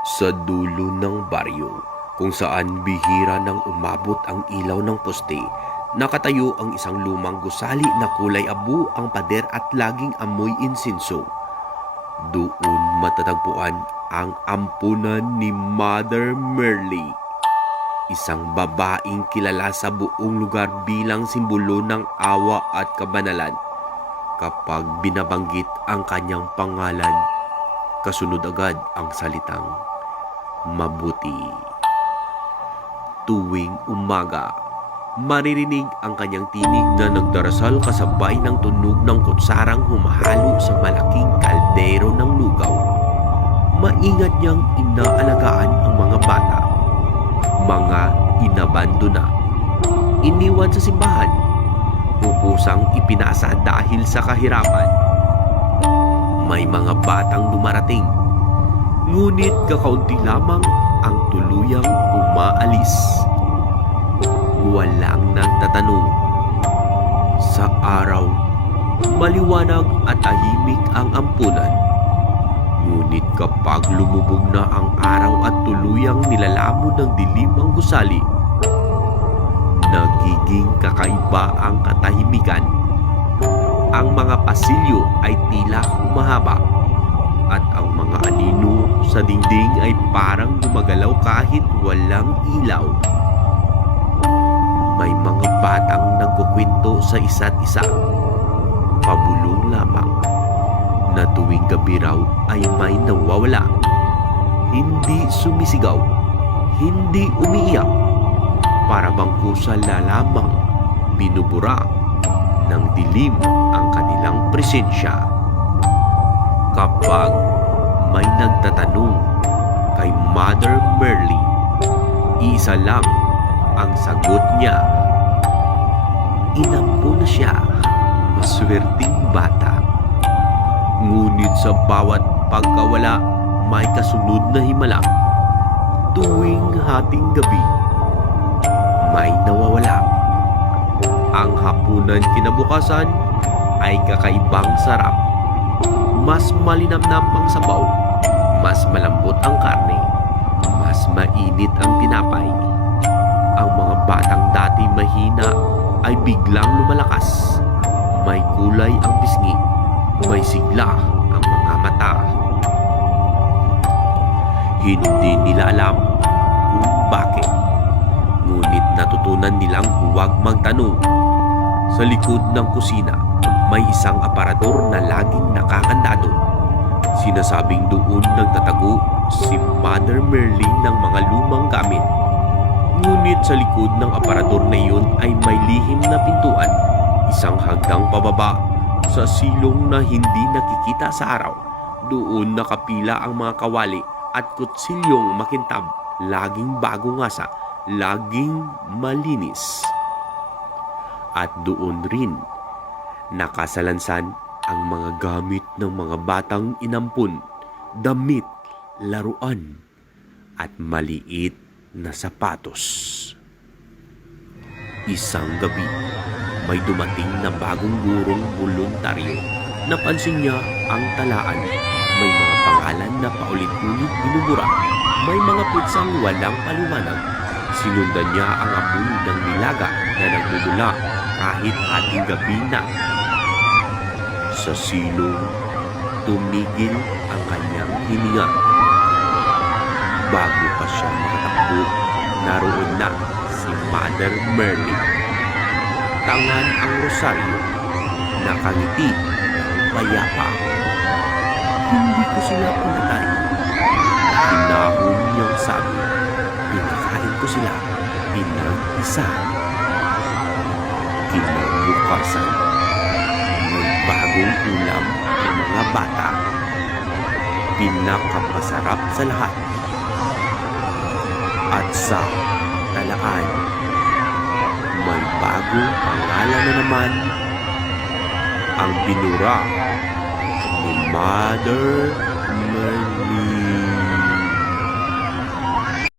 Sa dulo ng baryo, kung saan bihira nang umabot ang ilaw ng poste, nakatayo ang isang lumang gusali na kulay abu ang pader at laging amoy insinso. Doon matatagpuan ang ampunan ni Mother Merly, isang babaeng kilala sa buong lugar bilang simbolo ng awa at kabanalan. Kapag binabanggit ang kanyang pangalan, kasunod agad ang salitang mabuti. Tuwing umaga, maririnig ang kanyang tinig na nagdarasal kasabay ng tunog ng kutsarang humahalo sa malaking kaldero ng lugaw. Maingat niyang inaalagaan ang mga bata, mga inabandona, iniwan sa simbahan, o kusang ipinasa dahil sa kahirapan. May mga batang dumarating, ngunit kakaunti lamang ang tuluyang umaalis. Walang nagtatanong. Sa araw, maliwanag at tahimik ang ampunan. Ngunit kapag lumubog na ang araw at tuluyang nilalamon ng dilim ang gusali, nagiging kakaiba ang katahimikan. Ang mga pasilyo ay tila humahaba at ang mga anino sa dingding ay parang gumagalaw kahit walang ilaw. May mga batang nagkukwento sa isa't isa, pabulong lamang, na tuwing gabi raw ay may nawawala. Hindi sumisigaw, hindi umiiyak, para bang kusa lamang binubura ng dilim ang kanilang presensya. Kapag may nagtatanong kay Mother Merly, isa lang ang sagot niya. Inampo na siya, maswerteng bata. Ngunit sa bawat pagkawala, may kasunod na himala. Tuwing hating gabi, may nawawala. Ang hapunan kinabukasan ay kakaibang sarap. Mas malinamnam ang sabaw, mas malambot ang karne, mas mainit ang tinapay. Ang mga batang dati mahina ay biglang lumalakas. May kulay ang pisngi, may sigla ang mga mata. Hindi nila alam kung bakit, ngunit natutunan nilang huwag magtanong. Sa likod ng kusina, may isang aparador na laging nakakandado. Sinasabing doon nagtatago si Mother Merly ng mga lumang gamit. Ngunit sa likod ng aparador na iyon ay may lihim na pintuan, isang hagdang pababa sa silong na hindi nakikita sa araw. Doon nakapila ang mga kawali at kutsilyong makintab, laging bagong ngasa, laging malinis. At doon rin nakasalansan ang mga gamit ng mga batang inampun, damit, laruan, at maliit na sapatos. Isang gabi, may dumating na bagong gurong voluntaryo. Napansin niya ang talaan. May mga pangalan na paulit-ulit binubura. May mga pitsang walang paliwanag. Sinundan niya ang amoy ng nilaga na nagmumula kahit hating gabi na. Sa silong, tumigil ang kanyang hininga. Bago pa siya makatakbo, naroon na si Mother Merly. Tangan ang rosaryo, nakangiti ng payapa. Hindi ko sila pinatay. Hinahon niyang sabi, pinakain ko sila pinag-isa. Kinabukasan, may bagong ulam ng mga bata. Pinakamasarap sa lahat. At sa talaan, may bagong pangalan na naman, ang binura ni Mother Merly.